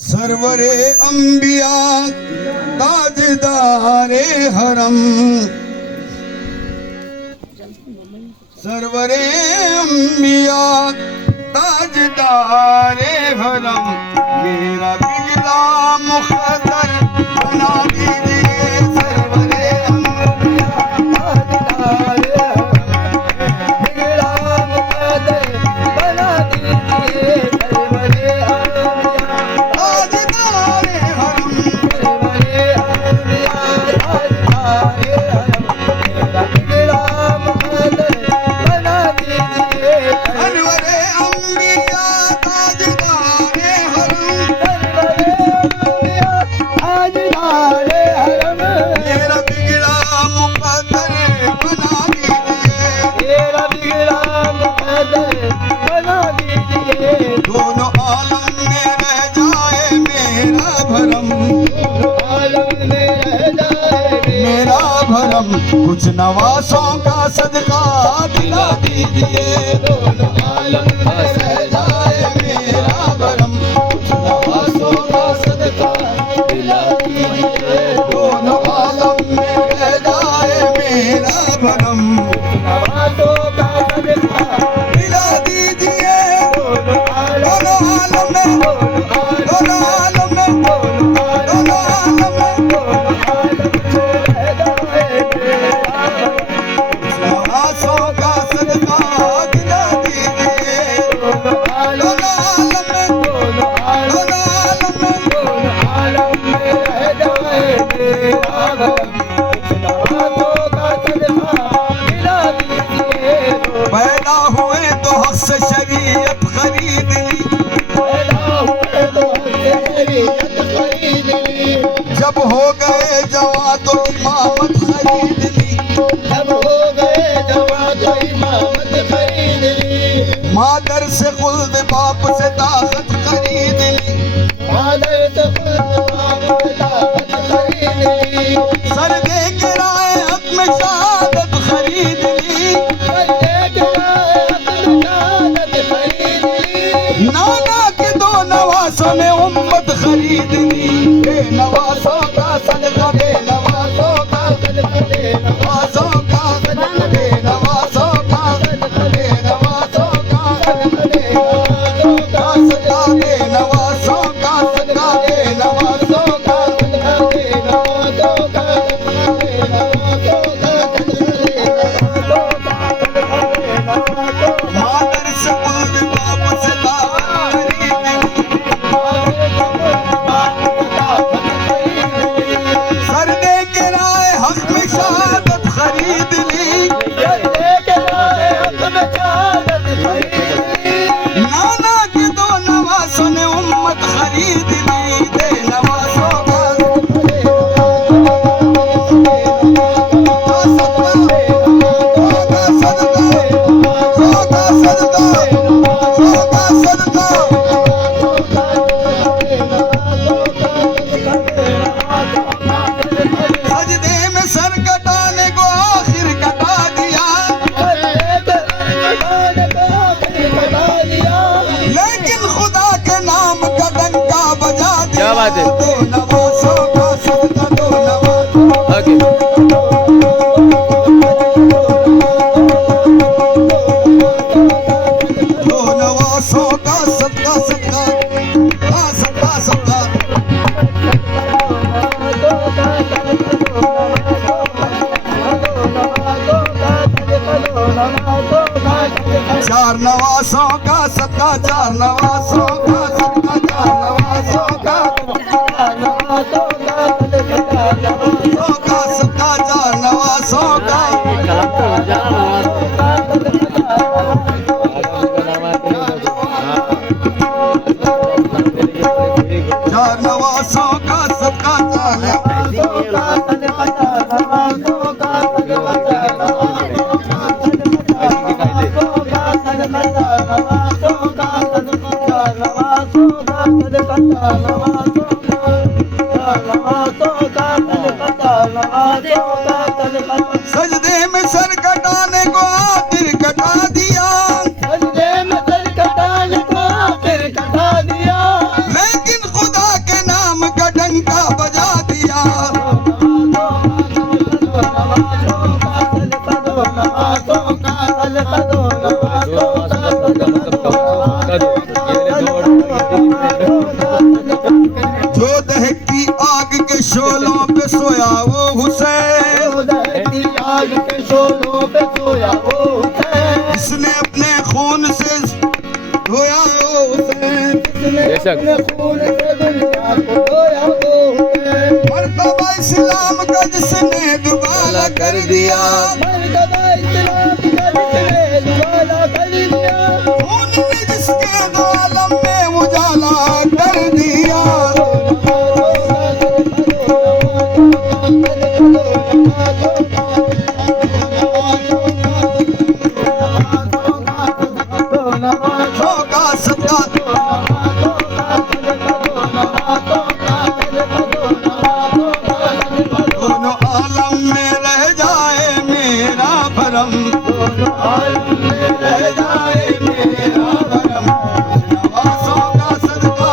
सरवरे अंबिया ताजदारे हरम, सरवरे अंबिया ताजदारे हरम, मेरा बिगड़ा मुक़द्दर बना दीजिए। सरवरे अंबिया ताजदारे हरम, बिगड़ा मुक़द्दर बना दीजिए। सरवरे अंबिया ताजदारे हरम, सरवरे अंबिया ताजदारे हरम, मेरा बिगड़ा मुक़द्दर बना दीजिए। सरवरे अंबिया ताजदारे हरम, सरवरे अंबिया ताजदारे हरम, मेरा बिगड़ा मुक़द्दर बना दीजिए। मेरा बिगड़ा मुक़द्दर बना दीजिए। दोनों आलम में रह जाए मेरा भरम, दोनों आलम में रह जाए मेरा भरम, कुछ नवासों का सदका दिला दीजिए। दोनों आलम में रह जाए मेरा भरम, कुछ नवासों का सदका दिला दीजिए। दोनों आलम में रह जाए मेरा भरम, कुछ नवासों का सदका दिला दीजिए। दोनों आलम में, दोनों आलम में, दोनों आलम में, दोनों आलम में रह जाए मेरा भरम, कुछ नवासों का सदका दिला दीजिए। दोनों आलम में, दोनों आलम में, दोनों आलम में रह जाए मेरा भरम, कुछ नवासों का सदका दिला दीजिए। पैदा हुए तो हक से शरीयत खरीद ली, पैदा हुए तो हक से शरीयत खरीद ली, जब हो गए जवां तो इमामत खरीद ली, जब हो गए जवां तो इमामत खरीद ली। मादर से खुल्द बाप से ताकत खरीद ली, मादर से खुल्द बाप से ताकत खरीद ली। सर दे के राय हक में शहादत खरीद ली, सर दे के राय हक में शहादत खरीद ली। नाना के दो नवासों ने उम्मत खरीद ली। बेनवासों का सदका, बेनवासों का सदका, बेनवासों का सदका, बेनवासों का सदका, बेनवासों का सदका, बेनवासों का सदका, बेनवासों का सदका, बेनवासों का सदका, बेनवासों का सदका, बेनवासों का सदका। मादर से खुल्द बाप से ताकत खरीद ली, सर दे के राय हक में शहादत खरीद ली, सर दे के राय हक में शहादत खरीद ली। नाना के दो नवासों ने उम्मत खरीद ली। बेनवासों का सजदे में सर कटाने को आखिर कटा दिया, लेकिन खुदा के नाम का डंका बजा दिया। क्या बात है? दो नवासों का सदका, दो नवासों, ओके। दो नवासों का सदका, सदका, सदका, सदका। चार नवासों का सदका, चार नवासों का सदका, चार नवासों का सदका, चार नवासों का सदका, चार नवासों का सदका, चार नवासों का, चार नवासों का सदका, चार नवासों का सदका, चार नवासों का सदका, चार नवासों का सदका, चार नवासों का सदका, चार नवासों का सदका, चार नवासों का, चार नवासों का सदका, चार नवासों का सदका। सजदे में सर कटाने को आखिर कटा दिया, सजदे में सर कटा शोलों पे सोया वो हुसैन, दहती आग के शोलों पे सोया वो हुसैन, जिसने अपने खून से धोया वो हुसैन, जिसने अपने खून से दुनिया को धोया वो हुसैन, मर्तबा इस्लाम का जिसने दुबाला कर दिया, मर्तबा इस्लाम का जिसने दुबाला कर दिया, खून ने जिसके दो आलम में उजाला कर दिया। होगा सदा दोनों आलम में रह जाए मेरा भरम, दोनों आलम में रह जाए मेरा भरम, नवाज़ों का सदका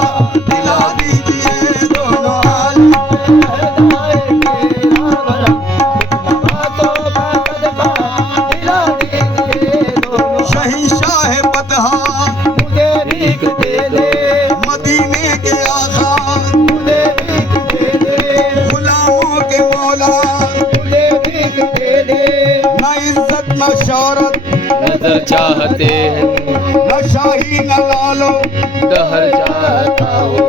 दिला दीजिए दोनों आलम में रह जाए मेरा भरम, नवाज़ों का सदका दिला दीजिए दोनों। शहंशाह बदहा मुझे भीख दे दे, मदीने के आका, मुझे भीख दे दे, गुलामों के मौला, मुझे भीख दे दे, न इज्जत न शौहरत नजर चाहते हैं न शाही न लालो, दहर चाहता हूँ,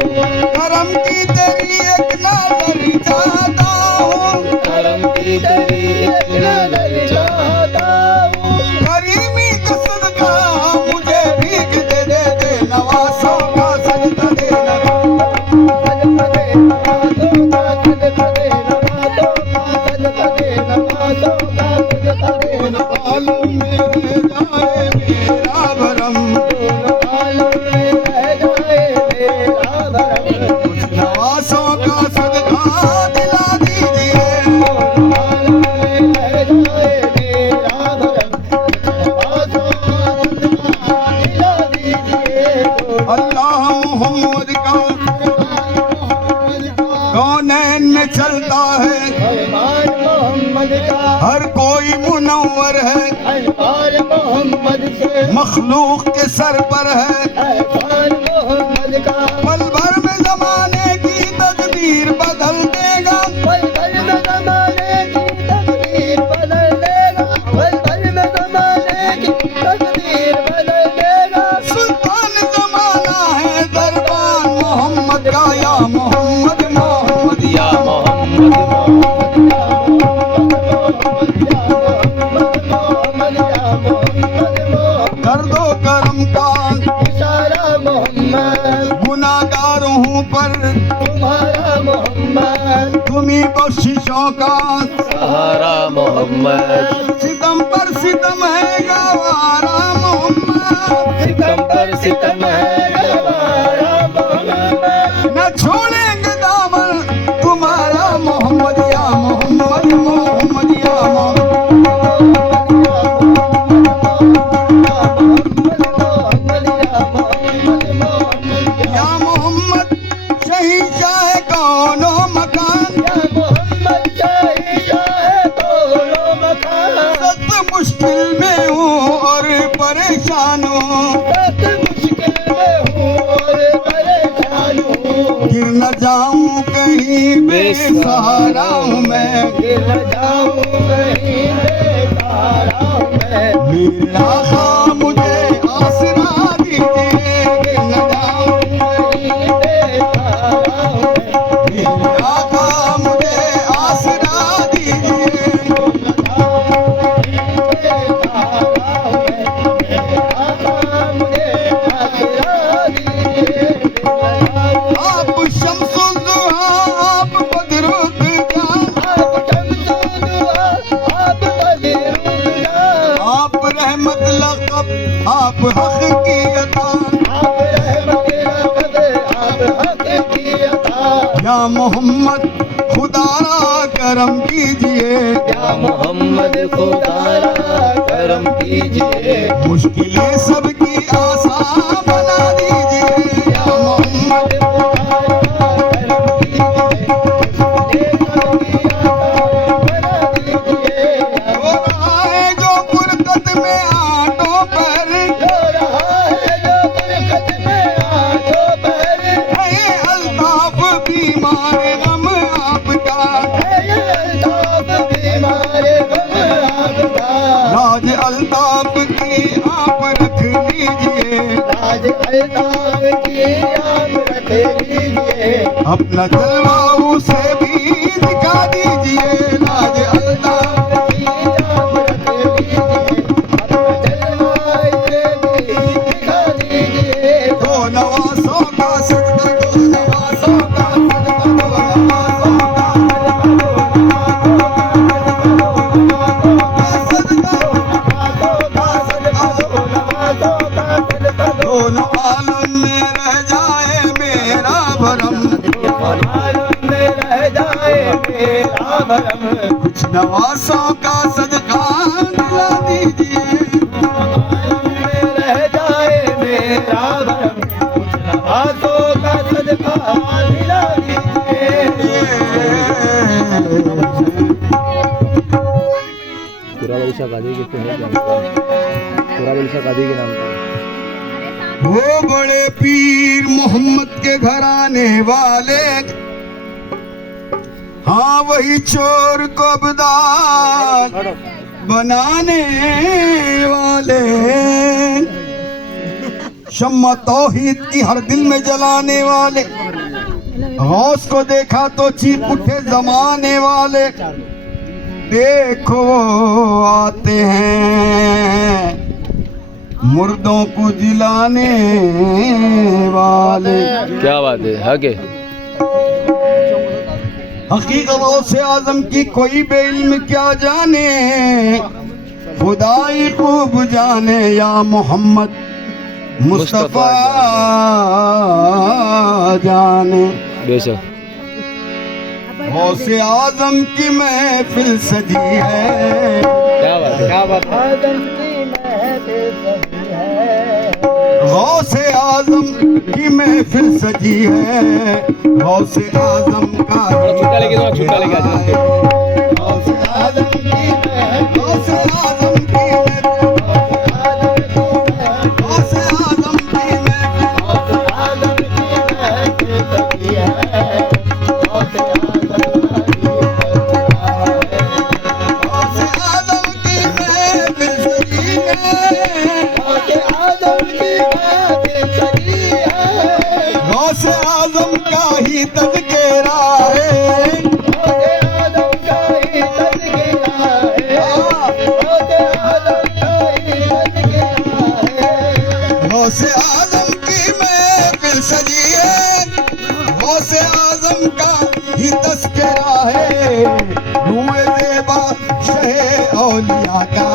करम की तेरी एक नजर चाहता हूँ, करम की तेरी एक नजर चाहता हूँ, करीमी का सदका मुझे भीख दे दे दे, नवाज़ों का सदका दे आलम में रह जाए मेरा भरम, नवाज़ों का सदका दिला दीजिए। अल्लाह मोहम्मद का कौनैन में चलता है, मोहम्मद का हर कोई मुनव्वर है, मोहम्मद से मखलूक के सर पर है, मोहम्मद का पल भर में जमाने की तकदीर बदल देगा, पल भर में ज़माने की तकदीर बदल देगा, पल भर में ज़माने की तकदीर बदल देगा। सुल्तान जमाना है दरबान मोहम्मद का, या मोहम्मद मोहम्मद या मोहम्मद कर दो करम का इशारा मोहम्मद, गुनाहगारों पर तुम्हारा मोहम्मद, तुम्ही बख्शिशों का, सहारा मोहम्मद, सितम पर सितम है गवारा मोहम्मद, सितम पर सितम है गवारा मोहम्मद, न छोड़ेंगे दामन तुम्हारा मोहम्मद, या मोहम्मद मोहम्मद या मोहम्मद, या मोहम्मद शहीशाह कौनो मकान, सख्त मुश्किल में हूँ और परेशान हूँ, गिर न जाऊँ कहीं बेसहारा हूँ मैं, मेरे आका मुझे आसरा दीजिए, गिर न जाऊँ मेरे आका मुझे आसरा दीजिए। आप शम्सुल दुहा, आप बदरुद्दौला, आप रहमत लक़ब, आप हक़ की अता, या मोहम्मद खुदारा करम कीजिए, या मोहम्मद खुदारा करम कीजिए, मुश्किलें सबकी आसान बना दीजिए, या मोहम्मद हो रहा है जो फुरकत में आटों पर, है अल्ताफ बीमार गम आपका, लाज अल्ताफ की आप रख लीजिए, अपना जलवा उसे भी दिखा दीजिए, लाज अल्ताफ की आप रख लीजिए, अपना जलवा इसे भी दिखा दीजिए। दो नवासों का सदका, दो नवासों का सदका, दो नवासों का सदका, दोनों आलम में रह जाए मेरा भरम, में रह जाए मेरा भरम, कुछ नवासों का सदका दिला दीजिए। में रह जाए मेरा भरम, कुछ नवाज़ों का सदका दिला दीजिए। पूरा वैसा गादी के है क्या, पूरा वैसा गादी के नाम का वो बड़े पीर मोहम्मद के घराने वाले, हाँ वही चोर को अब्दाल बनाने वाले, शम्मा तौहीद की हर दिल में जलाने वाले, गौस को देखा तो चीख उठे जमाने वाले, देखो वो आते हैं मुर्दों को जिलाने वाले। क्या बात है, आगे हकीकतों से आजम की कोई बेइल्म क्या जाने, खुदाई खूब जाने या मोहम्मद मुस्तफा जाने। बेशक गौसे आजम की महफिल सजी है, क्या बात है, क्या बात है। आदम की महफिल सजी है, गौसे आजम की महफिल सजी है, गौसे आजम का छुट्टा लेके जाओ, छुट्टा लेके आ जाओ। गौसे आजम की महफिल, गौसे आजम की महफिल, गौसे आजम की महफिल, आदम की महफिल सजी है, गौसे आजम की महफिल सजी है, आदम की महफिल सजी है, गौसे आजम का ही तज़किरा है, आदम का ही तज़किरा है, आदम का ही तज़किरा है। गौसे आजम की महफिल सजी है, गौसे आजम का ही तज़किरा है, रूए ज़ेबा शहे औलिया का,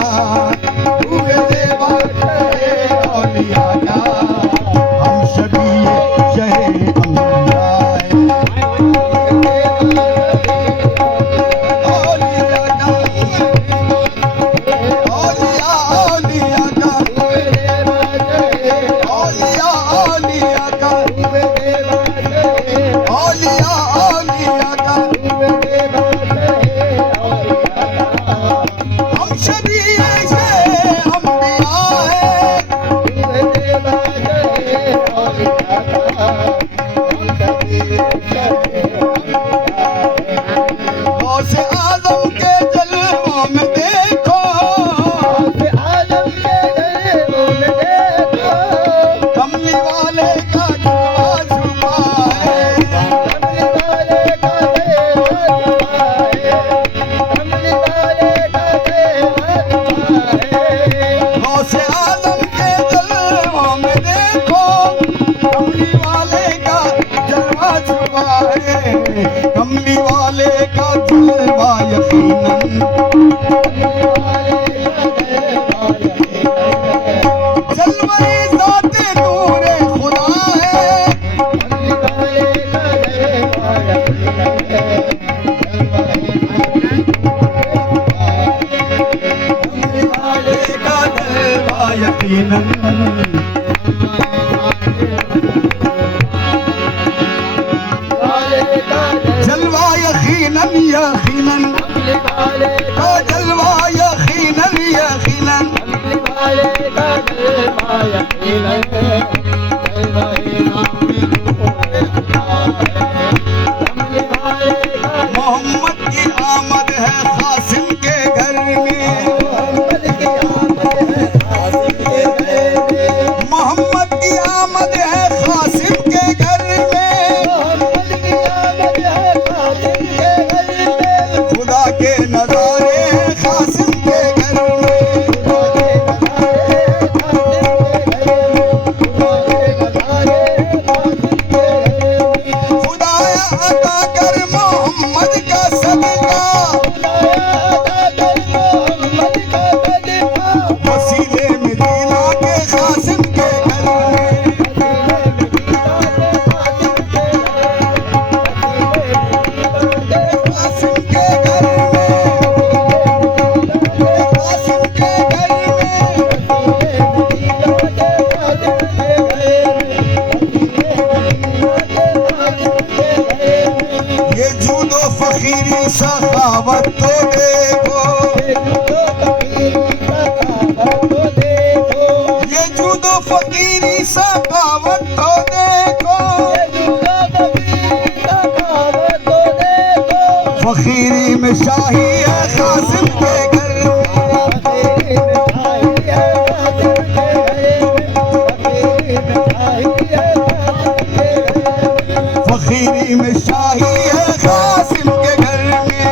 रूए ज़ेबा शहे औलिया का, हम शबीए शहे अंबिया है, औलिया का, औलिया औलिया का, औलिया औलिया का, औलिया औलिया का, हम शबीए शहे अंबिया है, गौसे आजम के जलवों में देखो, कमली वाले का जलवा छुपा है, गौसे आजम के जलवों में देखो, कमली वाले का जलवा छुपा है, कमली वाले का जलवा यकीनन, जलवा ज़ाते नूरे खुदा है, का जलवा यकीनन, जलवा यकीनन यकीनन, का जलवा यकीनन यकीनन, मोहम्मद की आमद है कासिम के घर में, मोहम्मद की फकीरी सखावत तो देखो, ये जूदो फकीरी सखावत तो देखो, फकीरी में शाही है कासिम के घर, फकीरी में शाही है कासिम के घर में,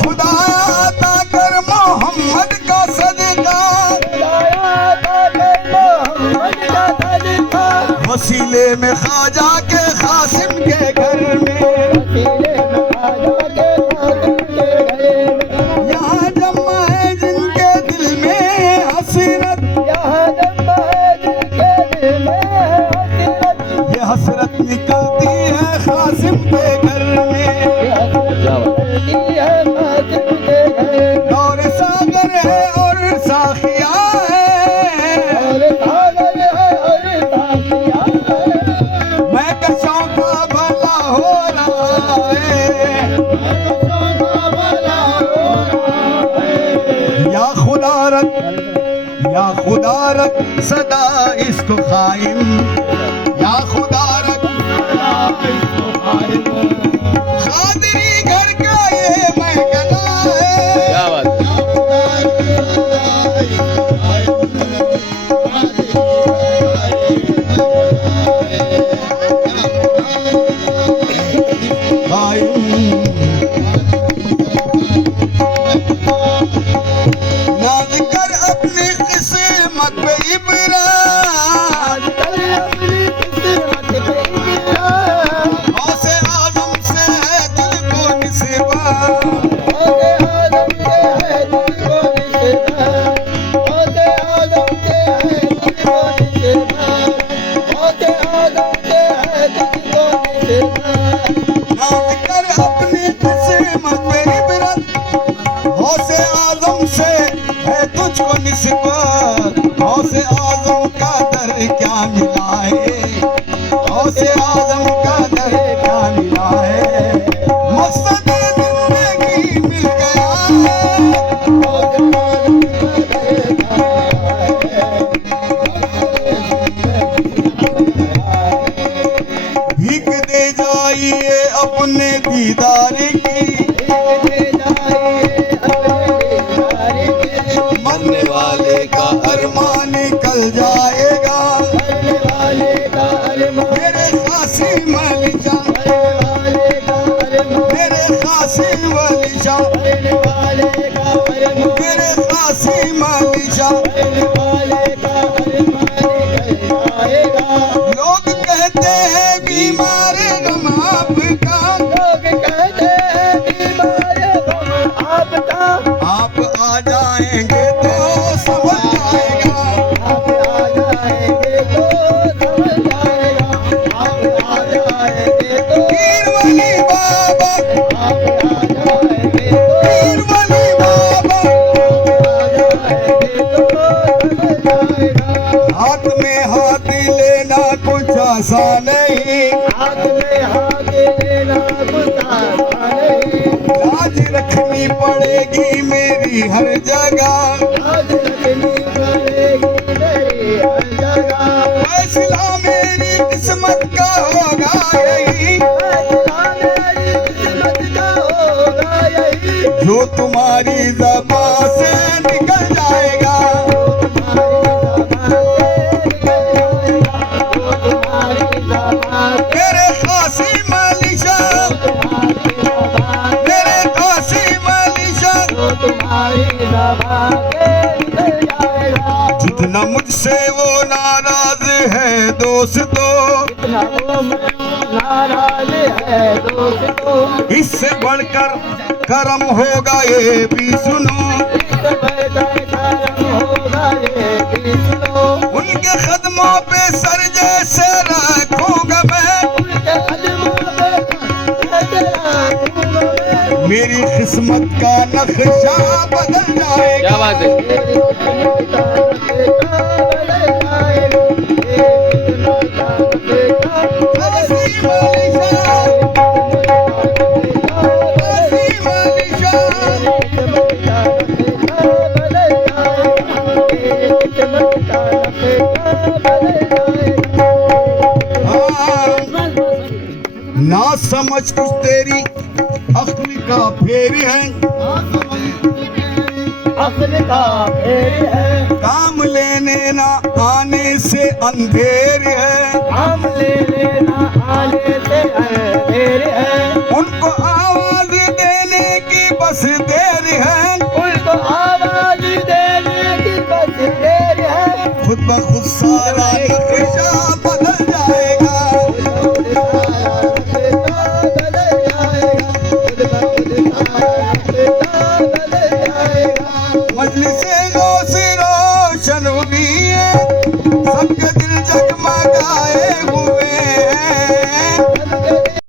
खुदाया अता कर मोहम्मद का सदका, वसीले में ख्वाजा के कासिम के घर में, यहाँ जमा है जिनके दिल में हसरत, ये हसरत निकलती है कासिम के घर में, और सागर है और साखिया है, मैं कशों का भला हो रहा है, या खुदा रख सदा इसको कायम, या खुदा रख खादरी घर का ये महकना है, क्या बात नाज कर अपनी किस्मत पे इबरात, औसे आदम से है दिल को निस्बत, नाज कर अपनी किस्मत पे इबरत, औसे आदम से है तुझको निस्बत, औसे आदम का दर क्या मिला है, औसे आदम का दर क्या मिला है, मकसद जिंदगी मिल गया है, भीख दे जाइए अपने दीदार की, मरने वाले का अरमान निकल जाएगा, मेरे कासिम अली शाह, मेरे कासिम अली शाह, मेरे कासिम अली शाह, लोग कहते हैं बीमार गम आपका, आप आ जाएंगे तो समझ आएगा, पीर वली बाबा, पीर वली बाबा, हाथ में हाथ लेना कुछ आसान नहीं, लाज रखनी पड़ेगी मेरी हर जगह, फैसला मेरी किस्मत का होगा यही, जो तुम्हारी ज़बान से निकल जाएगा, मेरे कासिम अली शाह, मेरे कासिम अली शाह, जितना मुझसे वो नाराज है दोस्तों, इससे बढ़कर करम होगा ये भी सुनो, उनके कदमों पे सर जैसे रखूंगा मैं, मेरी किस्मत का नक्शा बदल जाएगा। क्या बात है। किस्मत का नक्शा बदल जाएगा, किस्मत का नक्शा बदल जाएगा। ना समझ कुछ तेरी अक्ल का फेर है, अक्ल का फेर है, काम लेने ना आने से अंधेर है, काम ले लेना आने से अंधेर है, उनको आवाज देने की बस देर है, उनको आवाज देने की बस देर है, खुद ब खुद सारा नक्शा